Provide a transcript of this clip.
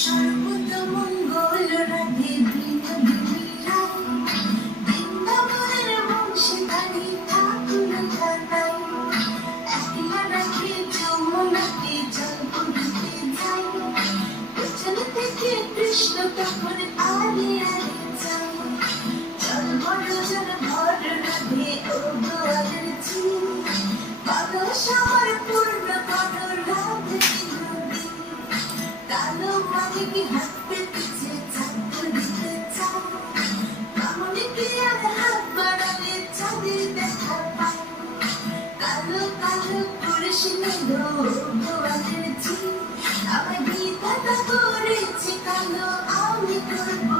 সর্বতমঙ্গল রাধে বিনোদিনী রায়, বৃন্দাবনের বংশে ধারী ঠাকুর ধাতাই, একলা রাখে যমুনাকে জল করিতে যায়, পেছনে থেকে কৃষ্ণ তখন আরে আরে যায়। জল বড় জল ভর রাধে ও গোয়ালের ঝি, পরশ আমার পূর্ণ কর রাধে বিনোদিনী। কালো মানিকে হাতে পিছে ঝাঁকুর দিতে চায়, মামনিকে আর হাত বাড়ালে চাঁদের দেখা পায়। কালো কালো পুরুষ নিল গোয়ালের ঝি, আমার বিধাতা করেছে কালো, আমি করবো